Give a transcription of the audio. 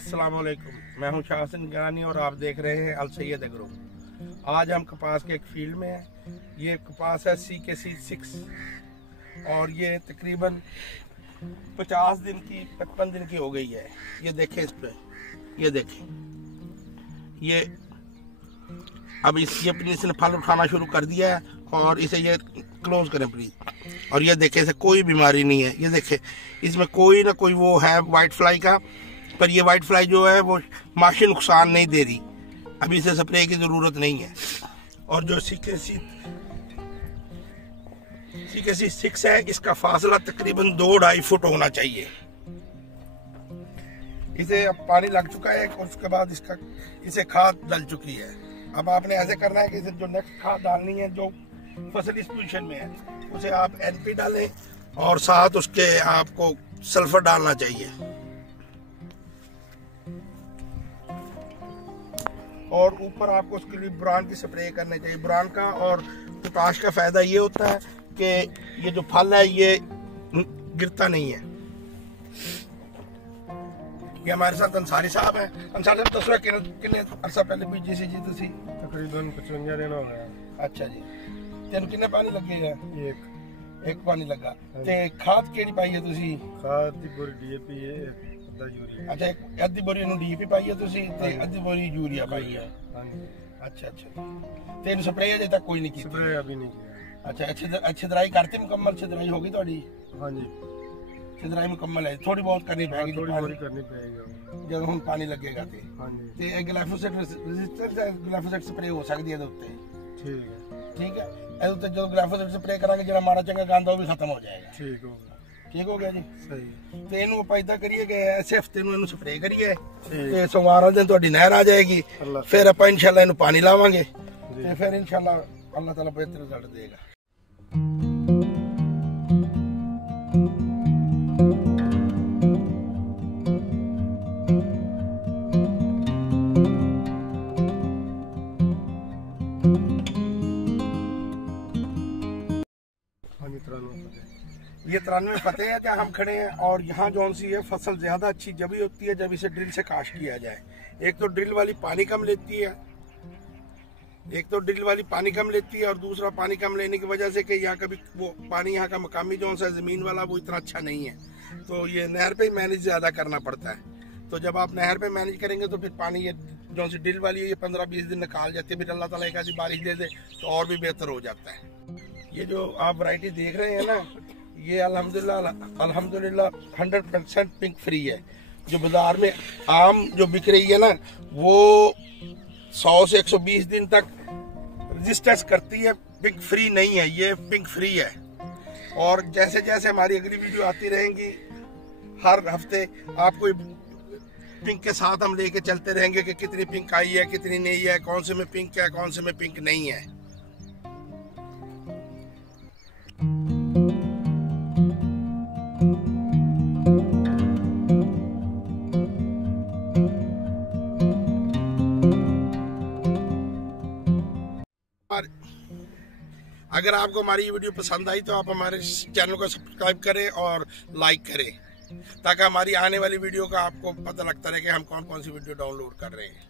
अस्सलाम वालेकुम, मैं हूं शाह हसन गिलानी और आप देख रहे हैं अल सैयद एग्रो। आज हम कपास के एक फील्ड में हैं। ये कपास है CKC6 और ये तकरीबन 50 दिन की 55 दिन की हो गई है। ये देखें इस पे, ये देखें, ये अब ये प्लीज ने फल उठाना शुरू कर दिया है और इसे ये क्लोज करें प्लीज। और ये देखें, इसे कोई बीमारी नहीं है। ये देखें, इसमें कोई ना कोई वो है वाइट फ्लाई का, पर ये वाइट फ्लाई जो है वो माशी नुकसान नहीं दे रही। अभी इसे स्प्रे की ज़रूरत नहीं है। और जो CKC6 है, इसका फासला तकरीबन 2-2.5 फुट होना चाहिए। इसे अब पानी लग चुका है और उसके बाद इसे खाद डल चुकी है। अब आपने ऐसे करना है कि इसे जो नेक्स्ट खाद डालनी है जो फसल इस पोजीशन में है, उसे आप NP डालें और साथ उसके आपको सल्फर डालना चाहिए। और ऊपर आपको उसके लिए बोरान की स्प्रे करनी चाहिए। बोरान का और पोटाश का फायदा ये होता है कि ये जो फल है ये गिरता नहीं है। ये हमारे साथ अंसारी साहब हैं। अंसारी साहब दसो कितने अरसा पहले बीजी सी जी तुसी? तकरीबन 55 दिन हो गया। अच्छा जी, तेन कितने पानी लगेगा? एक पानी लगा। ते खाद केड़ी पाई है तुसी? खाद दी बोरी DAP है, अद्धा यूरिया। अच्छा, एक अद्धी बोरी नु DAP पाई है तुसी ते अद्धी बोरी यूरिया पाई है। अच्छा अच्छा, तेन स्प्रे अजे तक कोई नहीं की? स्प्रे अभी नहीं किया। अच्छा, अच्छी दराई करती मुकम्मल? छिदराई होगी थोड़ी? हाँ जी, छिदराई मुकम्मल है, थोड़ी बहुत करनी पड़ेगी। थोड़ी बहुत करनी पड़ेगी जब हम पानी लगेगा ते। हाँ जी, ते ग्लाइफोसेट रेजिस्टेंस है, ग्लाइफोसेट स्प्रे हो सकती है उत्ते। ठीक है, ठीक है। ए उत्ते जो ग्लाइफोसेट स्प्रे करांगे जेड़ा माड़ा चंगा गंद वो भी खत्म हो जाएगा। ठीक हो गया। ठीक हो गया जी, सही। ਤੇ ਇਹਨੂੰ ਆਪਾਂ ਇਦਾਂ ਕਰੀਏ ਕਿ ਐਸੇ ਹਫਤੇ ਨੂੰ ਇਹਨੂੰ ਸਪਰੇਅ ਕਰੀਏ ਤੇ ਸੋਮਵਾਰ ਵਾਲੇ ਦਿਨ ਤੁਹਾਡੀ ਨਹਿਰ ਆ ਜਾਏਗੀ। ਫਿਰ ਆਪਾਂ ਇਨਸ਼ਾਅੱਲਾ ਇਹਨੂੰ ਪਾਣੀ ਲਾਵਾਂਗੇ ਤੇ ਫਿਰ ਇਨਸ਼ਾਅੱਲਾ ਅੱਲਾਹ ਤਾਲਾ ਬਿਹਤਰ ਰਿਜ਼ਲਟ ਦੇਗਾ। ये 93 फतेह है जहाँ हम खड़े हैं और यहाँ जौन सी है फसल ज़्यादा अच्छी जब ही होती है जब इसे ड्रिल से काश किया जाए। एक तो ड्रिल वाली पानी कम लेती है, और दूसरा पानी कम लेने की वजह से कि यहाँ कभी वो पानी यहाँ का मकामी जौन सा ज़मीन वाला वो इतना अच्छा नहीं है, तो ये नहर पे ही मैनेज ज़्यादा करना पड़ता है। तो जब आप नहर पे मैनेज करेंगे तो फिर पानी ये जौन सी ड्रिल वाली है ये 15-20 दिन निकाल जाती है। फिर अल्लाह ताला एक आधी बारिश दे दे तो और भी बेहतर हो जाता है। ये जो आप वैरायटी देख रहे हैं ना, ये अल्हम्दुलिल्लाह 100% पिंक फ्री है। जो बाजार में आम जो बिक रही है ना वो 100 से 120 दिन तक रेजिस्टेंस करती है, पिंक फ्री नहीं है, ये पिंक फ्री है। और जैसे जैसे हमारी अगली वीडियो आती रहेंगी हर हफ्ते आपको पिंक के साथ हम लेके चलते रहेंगे कि कितनी पिंक आई है कितनी नहीं है, कौन से में पिंक है कौन से में पिंक नहीं है। अगर आपको हमारी ये वीडियो पसंद आई तो आप हमारे चैनल को सब्सक्राइब करें और लाइक करें ताकि हमारी आने वाली वीडियो का आपको पता लगता रहे कि हम कौन कौन सी वीडियो डाउनलोड कर रहे हैं।